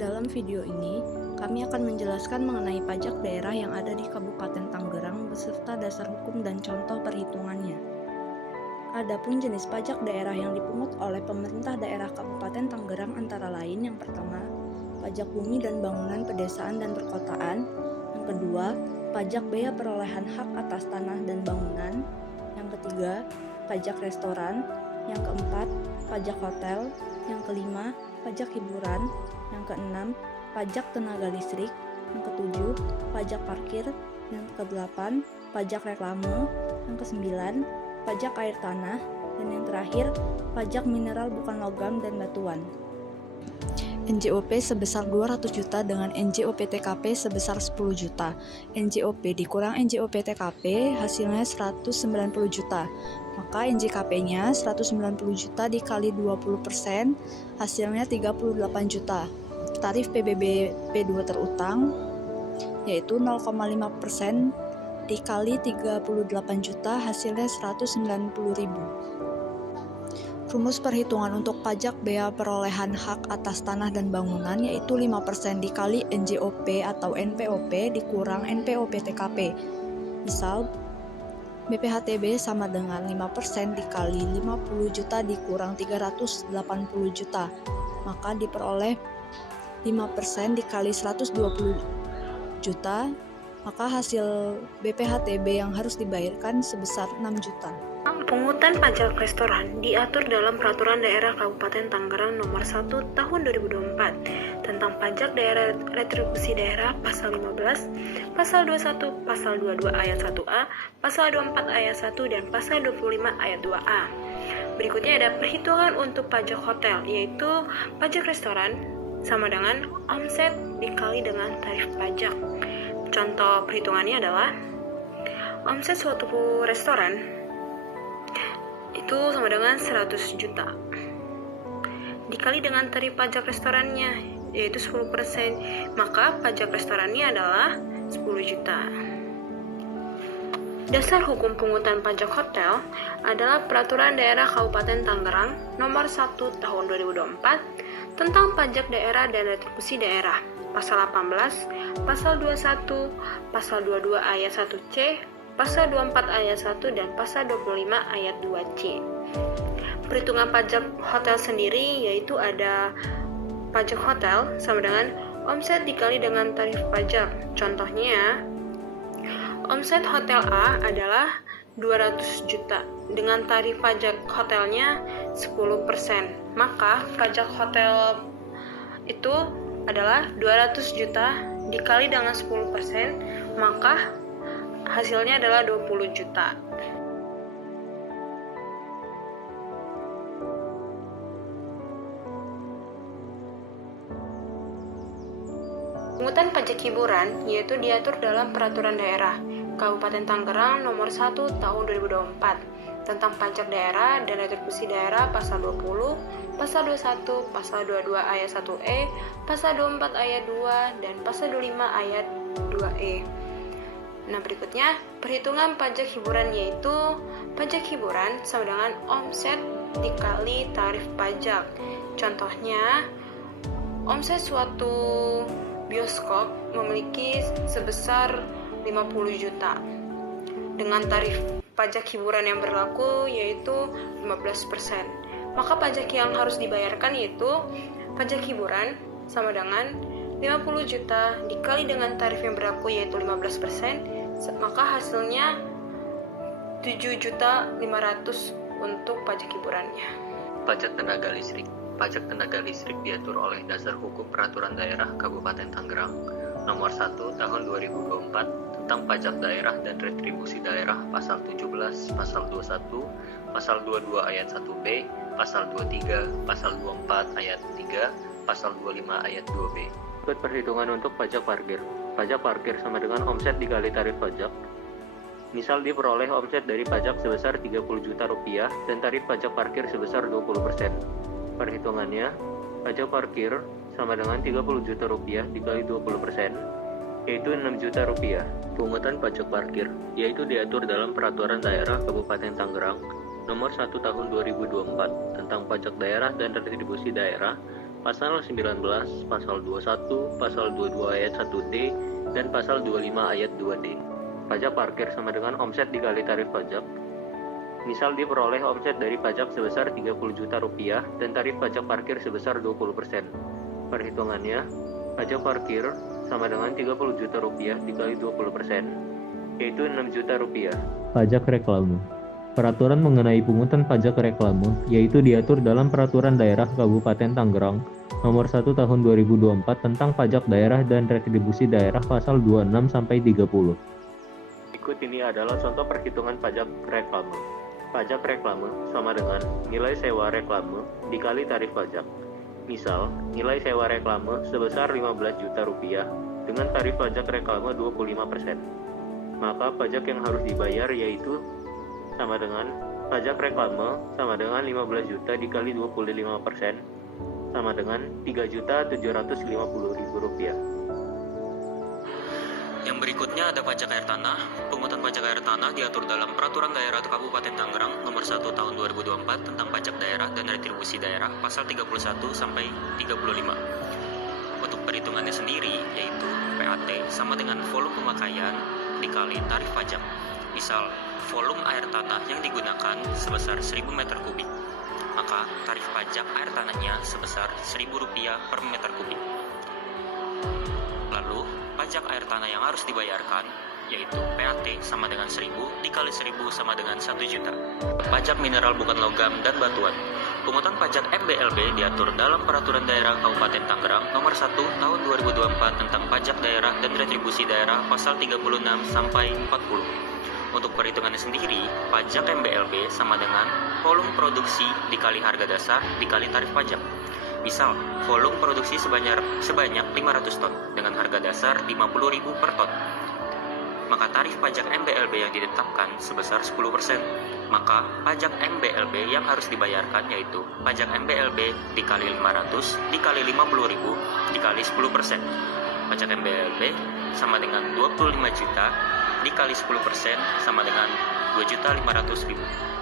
Dalam video ini, kami akan menjelaskan mengenai pajak daerah yang ada di Kabupaten Tangerang beserta dasar hukum dan contoh perhitungannya. Adapun jenis pajak daerah yang dipungut oleh pemerintah daerah Kabupaten Tangerang antara lain yang pertama, pajak bumi dan bangunan pedesaan dan perkotaan, yang kedua, pajak bea perolehan hak atas tanah dan bangunan, yang ketiga, pajak restoran, yang keempat, pajak hotel, yang kelima, pajak hiburan, yang keenam, pajak tenaga listrik, yang ketujuh, pajak parkir, yang kedelapan, pajak reklame, yang kesembilan, pajak air tanah, dan yang terakhir, pajak mineral bukan logam dan batuan. NJOP sebesar 200 juta dengan NJOP TKP sebesar 10 juta. NJOP dikurang NJOP TKP hasilnya 190 juta. Maka NJKP-nya 190 juta dikali 20% hasilnya 38 juta. Tarif PBB P2 terutang yaitu 0,5% dikali 38 juta hasilnya 190.000. Rumus perhitungan untuk pajak bea perolehan hak atas tanah dan bangunan yaitu 5% dikali NJOP atau NPOP dikurang NPOP TKP. Misal, BPHTB sama dengan 5% dikali 50 juta dikurang 380 juta. Maka diperoleh 5% dikali 120 juta, maka hasil BPHTB yang harus dibayarkan sebesar 6 juta. Pungutan pajak restoran diatur dalam Peraturan Daerah Kabupaten Tangerang Nomor 1 Tahun 2024 tentang pajak daerah retribusi daerah Pasal 15, Pasal 21, Pasal 22 Ayat 1A, Pasal 24 Ayat 1 dan Pasal 25 Ayat 2A. Berikutnya ada perhitungan untuk pajak hotel, yaitu pajak restoran sama dengan omset dikali dengan tarif pajak. Contoh perhitungannya adalah omset suatu restoran itu sama dengan 100 juta dikali dengan tarif pajak restorannya yaitu 10%, maka pajak restorannya adalah 10 juta. Dasar hukum pungutan pajak hotel adalah Peraturan Daerah Kabupaten Tangerang Nomor 1 Tahun 2024 tentang pajak daerah dan retribusi daerah, Pasal 18, Pasal 21, Pasal 22 Ayat 1C, Pasal 24 Ayat 1 dan Pasal 25 Ayat 2C. Perhitungan pajak hotel sendiri yaitu ada pajak hotel sama dengan omset dikali dengan tarif pajak. Contohnya, omset hotel A adalah 200 juta dengan tarif pajak hotelnya 10%. Maka pajak hotel itu adalah 200 juta dikali dengan 10%, maka hasilnya adalah 20 juta. Pungutan pajak hiburan yaitu diatur dalam Peraturan Daerah Kabupaten Tangerang Nomor 1 Tahun 2024 tentang pajak daerah dan retribusi daerah Pasal 20, Pasal 21, Pasal 22 Ayat 1E, Pasal 24 Ayat 2 dan Pasal 25 Ayat 2E. Nah, berikutnya perhitungan pajak hiburan yaitu pajak hiburan sama dengan omset dikali tarif pajak. Contohnya, omset suatu bioskop memiliki sebesar 50 juta dengan tarif pajak hiburan yang berlaku yaitu 15%. Maka pajak yang harus dibayarkan yaitu pajak hiburan sama dengan 50 juta dikali dengan tarif yang berlaku yaitu 15%, maka hasilnya 7.500.000 untuk pajak hiburannya. Pajak tenaga listrik. Pajak tenaga listrik diatur oleh Dasar Hukum Peraturan Daerah Kabupaten Tangerang Nomor 1 Tahun 2024 tentang pajak daerah dan retribusi daerah Pasal 17, Pasal 21, Pasal 22 Ayat 1B, Pasal 23, Pasal 24 Ayat 3, Pasal 25 Ayat 2B. Ikut perhitungan untuk pajak parkir. Pajak parkir sama dengan omset dikali tarif pajak. Misal diperoleh omset dari pajak sebesar 30 juta rupiah dan tarif pajak parkir sebesar 20%. Perhitungannya, pajak parkir sama dengan 30 juta rupiah dikali 20%, yaitu 6 juta rupiah. Pungutan pajak parkir, yaitu diatur dalam Peraturan Daerah Kabupaten Tangerang Nomor 1 Tahun 2024 tentang pajak daerah dan retribusi daerah Pasal 19, Pasal 21, Pasal 22 ayat 1D, dan Pasal 25 ayat 2D. Pajak parkir sama dengan omset dikali tarif pajak. Misal diperoleh omset dari pajak sebesar 30 juta rupiah dan tarif pajak parkir sebesar 20%. Perhitungannya, pajak parkir sama dengan 30 juta rupiah dikali 20%, yaitu 6 juta rupiah. Pajak reklame. Peraturan mengenai pungutan pajak reklame, yaitu diatur dalam Peraturan Daerah Kabupaten Tangerang Nomor 1 Tahun 2024 tentang pajak daerah dan retribusi daerah pasal 26-30. Berikut ini adalah contoh perhitungan pajak reklame. Pajak reklame sama dengan nilai sewa reklame dikali tarif pajak. Misal, nilai sewa reklame sebesar 15 juta rupiah dengan tarif pajak reklame 25%. Maka pajak yang harus dibayar yaitu sama dengan pajak reklame sama dengan 15 juta dikali 25% sama dengan 3.750.000 rupiah. Yang berikutnya ada pajak air tanah. Pungutan pajak air tanah diatur dalam Peraturan Daerah Kabupaten Tangerang Nomor 1 Tahun 2024 tentang pajak daerah dan retribusi daerah pasal 31 sampai 35. Untuk perhitungannya sendiri yaitu PAT sama dengan volume pemakaian dikali tarif pajak. Misal, volume air tanah yang digunakan sebesar 1000 meter kubik, maka tarif pajak air tanahnya sebesar Rp1.000 per meter kubik. Lalu, pajak air tanah yang harus dibayarkan yaitu PAT sama dengan 1000 dikali 1000 sama dengan 1 juta. Pajak mineral bukan logam dan batuan. Pungutan pajak MBLB diatur dalam Peraturan Daerah Kabupaten Tangerang Nomor 1 Tahun 2024 tentang pajak daerah dan retribusi daerah pasal 36 sampai 40. Untuk perhitungannya sendiri, pajak MBLB sama dengan volume produksi dikali harga dasar dikali tarif pajak. Misal, volume produksi sebanyak 500 ton dengan harga dasar 50.000 per ton. Maka tarif pajak MBLB yang ditetapkan sebesar 10%. Maka pajak MBLB yang harus dibayarkan yaitu pajak MBLB dikali 500 dikali 50.000 dikali 10%. Pajak MBLB sama dengan 25 juta dikali 10% sama dengan 2.500.000.